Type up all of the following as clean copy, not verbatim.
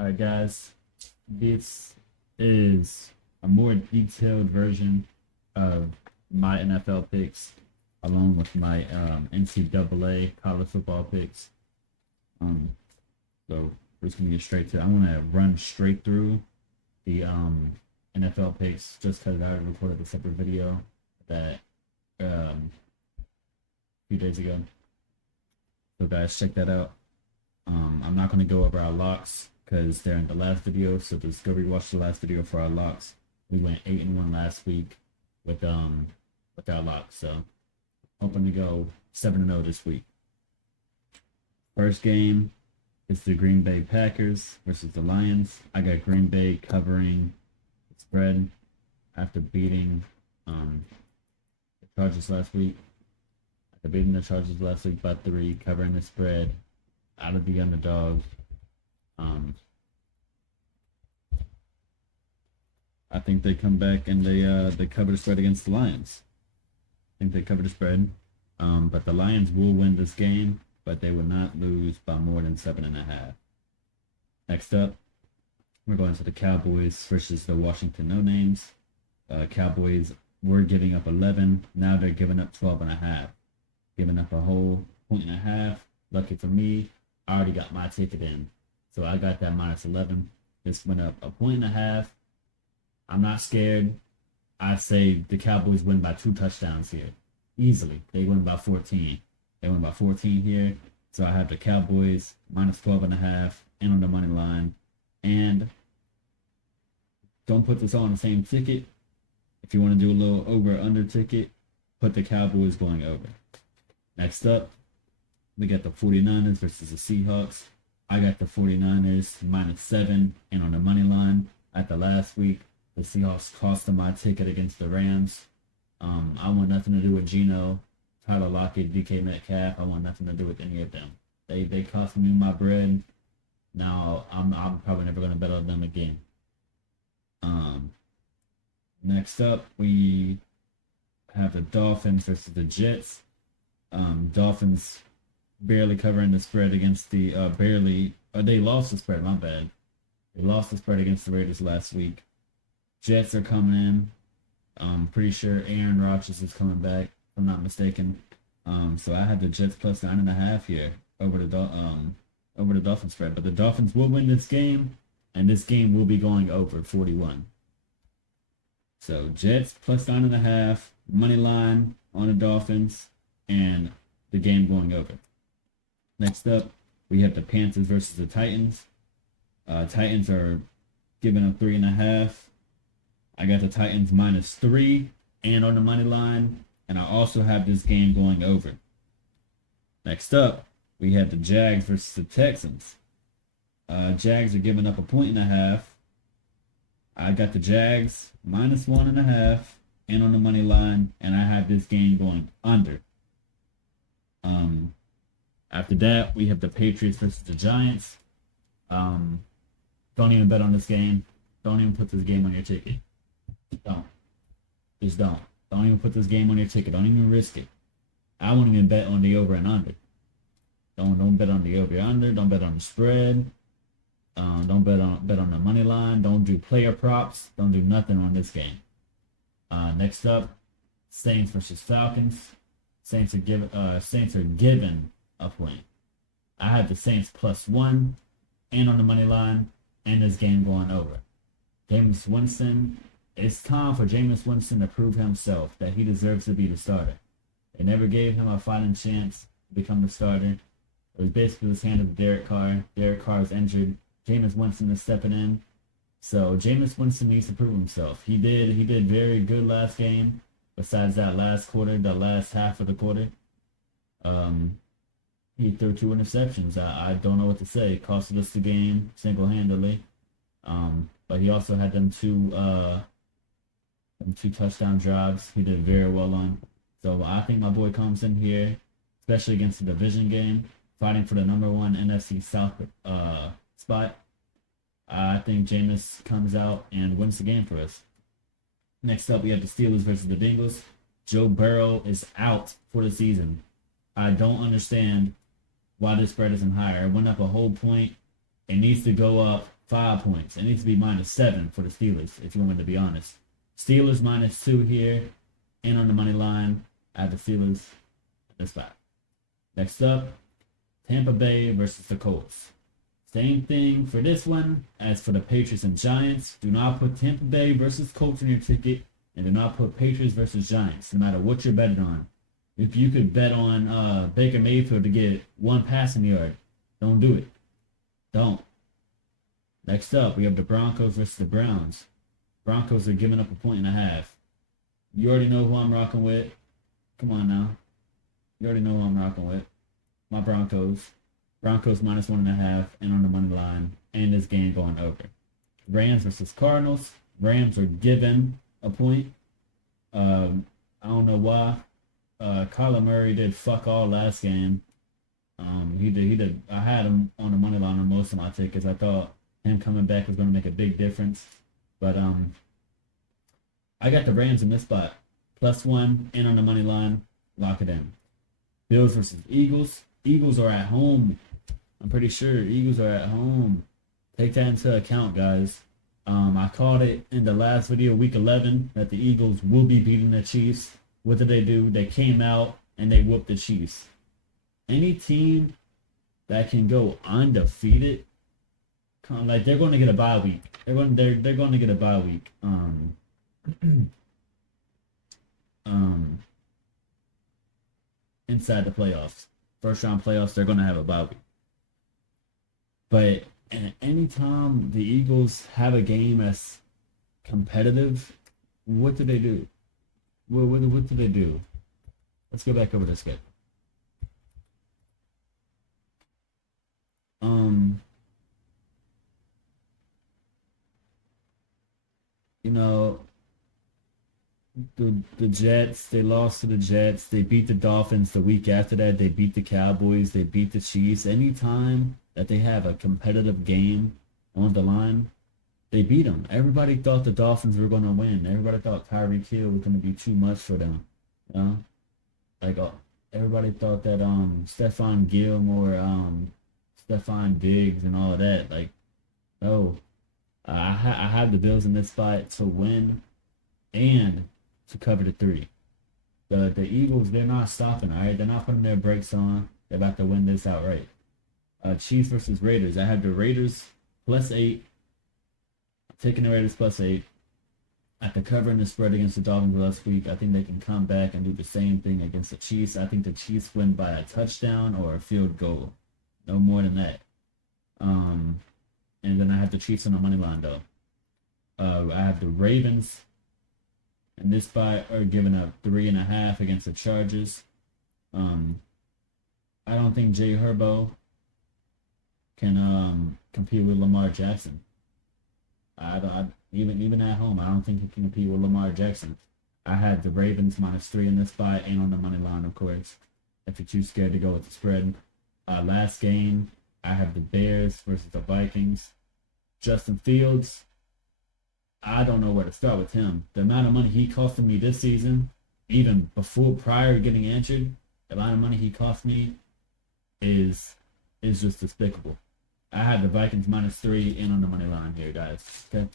Alright, guys, this is a more detailed version of my NFL picks, along with my NCAA college football picks. Um, so we're just gonna get straight to it. I'm gonna run straight through the NFL picks just because I already recorded a separate video that a few days ago. So guys, check that out. I'm not gonna go over our locks because they're in the last video, so just go rewatch the last video for our locks. We went 8-1 last week with our locks, so hoping to go 7-0 this week. First game is the Green Bay Packers versus the Lions. I got Green Bay covering the spread after beating the Chargers last week. After beating the Chargers last week by 3, covering the spread out of the underdog. I think they come back and they cover the spread against the Lions. I think they cover the spread. But the Lions will win this game, but they will not lose by more than 7.5. Next up, we're going to the Cowboys versus the Washington No Names. Cowboys were giving up 11. Now they're giving up 12.5. Giving up a whole 1.5. Lucky for me, I already got my ticket in. So I got that minus 11. This went up a 1.5. I'm not scared. I say the Cowboys win by 2 touchdowns here. Easily. They win by 14. They win by 14 here. So I have the Cowboys minus 12.5 and on the money line. And don't put this all on the same ticket. If you want to do a little over-under ticket, put the Cowboys going over. Next up, we got the 49ers versus the Seahawks. I got the 49ers minus 7 and on the money line. At the last week, the Seahawks cost them my ticket against the Rams. I want nothing to do with Geno, Tyler Lockett, DK Metcalf. I want nothing to do with any of them. They cost me my bread. Now I'm probably never gonna bet on them again. Next up we have the Dolphins versus the Jets. Dolphins barely covering the spread against the they lost the spread, my bad. They lost the spread against the Raiders last week. Jets are coming in. I'm pretty sure Aaron Rodgers is coming back, if I'm not mistaken. So I had the Jets plus 9.5 here over the Dolphins spread. But the Dolphins will win this game, and this game will be going over 41. So Jets plus 9.5, money line on the Dolphins, and the game going over. Next up, we have the Panthers versus the Titans. Titans are giving up 3.5. I got the Titans minus 3 and on the money line, and I also have this game going over. Next up, we have the Jags versus the Texans. Jags are giving up a 1.5. I got the Jags minus 1.5 and on the money line, and I have this game going under. After that, we have the Patriots versus the Giants. Don't even bet on this game. Don't even put this game on your ticket. Don't. Just don't. Don't even put this game on your ticket. Don't even risk it. I won't even bet on the over and under. Don't bet on the over and under. Don't bet on the spread. Don't bet on the money line. Don't do player props. Don't do nothing on this game. Next up, Saints versus Falcons. Saints are given a point. I have the Saints plus 1 and on the money line, and this game going over. Jameis Winston. It's time for Jameis Winston to prove himself that he deserves to be the starter. They never gave him a fighting chance to become the starter. It was basically the hand of Derek Carr. Derek Carr is injured. Jameis Winston is stepping in. So Jameis Winston needs to prove himself. He did very good last game. Besides that last quarter, the last half of the quarter. He threw 2 interceptions. I don't know what to say. Costed us the game single-handedly. But he also had them two touchdown drives he did very well on. So I think my boy comes in here, especially against the division game, fighting for the number 1 NFC South spot. I think Jameis comes out and wins the game for us. Next up, we have the Steelers versus the Bengals. Joe Burrow is out for the season. I don't understand why this spread isn't higher. It went up a whole point. It needs to go up 5 points. It needs to be -7 for the Steelers, if you want me to be honest. Steelers -2 here, and on the money line, I have the Steelers at the spot. Next up, Tampa Bay versus the Colts. Same thing for this one as for the Patriots and Giants. Do not put Tampa Bay versus Colts in your ticket, and do not put Patriots versus Giants, no matter what you're betting on. If you could bet on Baker Mayfield to get 1 passing yard, don't do it. Don't. Next up, we have the Broncos versus the Browns. Broncos are giving up 1.5. You already know who I'm rocking with. Come on now. You already know who I'm rocking with. My Broncos. Broncos -1.5 and on the money line. And this game going over. Rams versus Cardinals. Rams are given a point. I don't know why. Kyler Murray did fuck all last game. He did. I had him on the money line on most of my tickets. I thought him coming back was going to make a big difference. But I got the Rams in this spot. +1 and on the money line. Lock it in. Bills versus Eagles. Eagles are at home. I'm pretty sure Eagles are at home. Take that into account, guys. I called it in the last video, week 11, that the Eagles will be beating the Chiefs. What did they do? They came out and they whooped the Chiefs. Any team that can go undefeated, like they're going to get a bye week. They're going to get a bye week. Inside the playoffs, first round playoffs, they're going to have a bye week. But anytime the Eagles have a game that's competitive, what do they do? What do they do? Let's go back over the schedule. You know, the Jets, they lost to the Jets. They beat the Dolphins the week after that. They beat the Cowboys. They beat the Chiefs. Anytime that they have a competitive game on the line, they beat them. Everybody thought the Dolphins were going to win. Everybody thought Tyreek Hill was going to be too much for them. You know? Like, everybody thought that Stephon Gilmore, Stephon Diggs and all of that. Like, no. I have the Bills in this spot to win and to cover the 3. The Eagles, they're not stopping, all right? They're not putting their brakes on. They're about to win this outright. Chiefs versus Raiders. I have the Raiders +8. I'm taking the Raiders +8. After covering the spread against the Dolphins last week, I think they can come back and do the same thing against the Chiefs. I think the Chiefs win by a touchdown or a field goal. No more than that. And then I have the Chiefs on the money line, though. I have the Ravens in this spot are giving up 3.5 against the Chargers. I don't think Jay Herbo can compete with Lamar Jackson. Even at home, I don't think he can compete with Lamar Jackson. I had the Ravens -3 in this spot and on the money line, of course. If you're too scared to go with the spread. Last game, I have the Bears versus the Vikings. Justin Fields, I don't know where to start with him. The amount of money he costed me this season, even prior to getting injured, the amount of money he cost me is just despicable. I have the Vikings -3 and on the money line here, guys. Okay.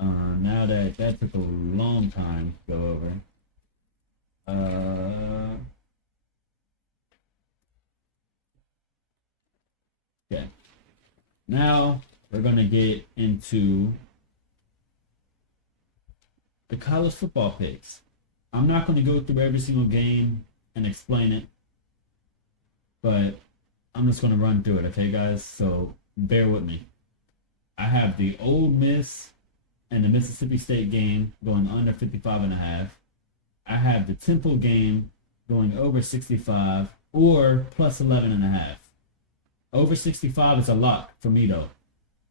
Now that took a long time to go over. Okay. Now we're gonna get into the college football picks. I'm not gonna go through every single game and explain it, but I'm just gonna run through it, okay, guys? So bear with me. I have the Ole Miss and the Mississippi State game going under 55.5. I have the Temple game going over 65 or +11.5. Over 65 is a lock for me, though.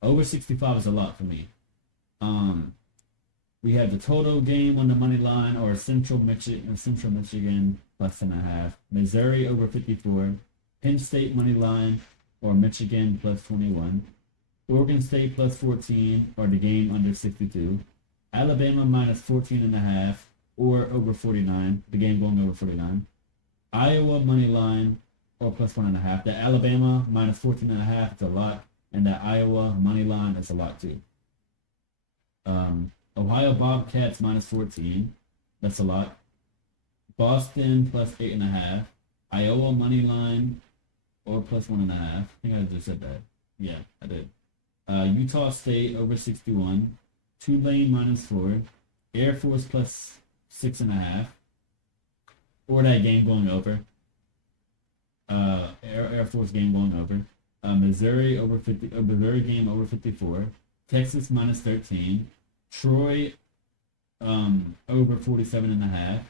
Over 65 is a lock for me. We have the total game on the money line, or Central Michigan +1.5. Missouri over 54. Penn State money line, or Michigan +21. Oregon State +14, or the game under 62. Alabama -14.5, or over 49. The game going over 49. Iowa money line, or +1.5. The Alabama -14.5 is a lot. And that Iowa money line is a lot too. Ohio Bobcats minus 14. That's a lot. Boston plus 8.5. Iowa money line or plus 1.5. I think I just said that. Yeah, I did. Utah State over 61. Tulane minus 4. Air Force plus 6.5. Or that game going over. Air Force game going over. Missouri over 50. Missouri game over 54. Texas minus 13. Troy over 47.5.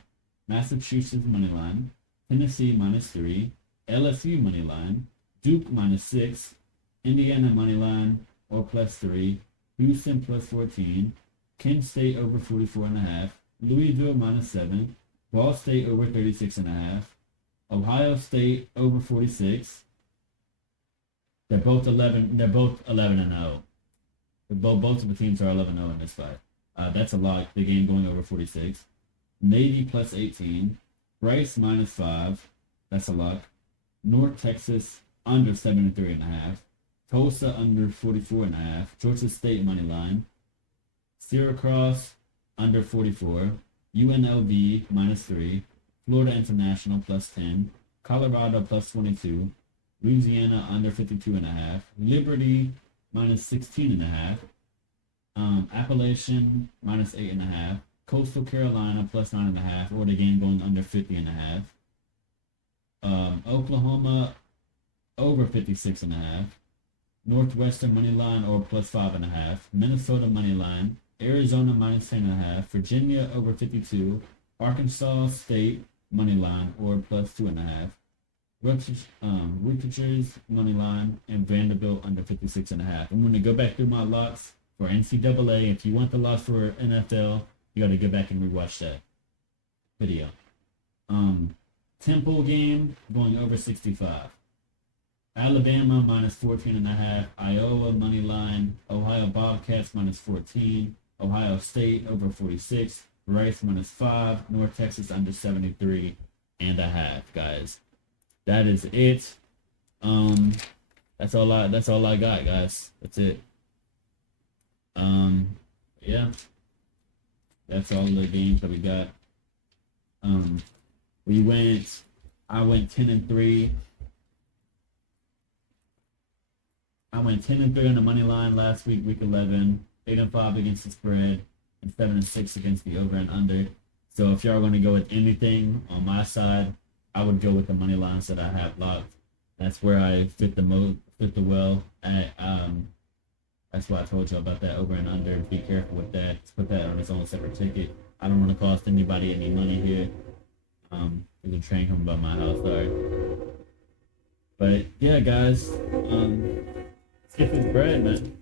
Massachusetts money line. Tennessee minus 3. LSU money line. Duke minus 6. Indiana money line or plus 3. Houston plus 14. Kent State over 44.5. Louisville minus 7. Ball State over 36.5. Ohio State over 46. They're both 11. They're both 11-0. Both of the teams are 11-0 in this fight. That's a lot. The game going over 46. Navy plus 18. Rice minus 5. That's a lot. North Texas under 73.5. Tulsa under 44.5. Georgia State money line. Syracuse under 44. UNLV minus 3. Florida International plus 10. Colorado plus 22. Louisiana under 52.5. Liberty minus 16.5. Appalachian minus 8.5. Coastal Carolina plus 9.5, or the game going under 50.5. Oklahoma over 56.5. Northwestern money line or plus 5.5. Minnesota money line. Arizona minus 10.5. Virginia over 52. Arkansas State money line or plus 2.5. Rutgers money line and Vanderbilt under 56.5. I'm going to go back through my locks for NCAA. If you want the loss for NFL, you got to go back and rewatch that video. Temple game going over 65. Alabama minus 14.5. Iowa money line. Ohio Bobcats minus 14. Ohio State over 46. Rice minus 5. North Texas under 73.5. Guys, that is it. That's all I got, guys. That's it. Yeah. That's all the games that we got. I went 10-3. I went 10-3 on the money line last week, week 11. 8-5 against the spread, and 7-6 against the over and under. So if y'all want to go with anything on my side, I would go with the money lines that I have locked. That's where I fit the well. That's why I told you about that over and under. Be careful with that. Let's put that on its own separate ticket. I don't want to cost anybody any money here. There's a train coming by my house, sorry. But yeah, guys, let's get this bread, man.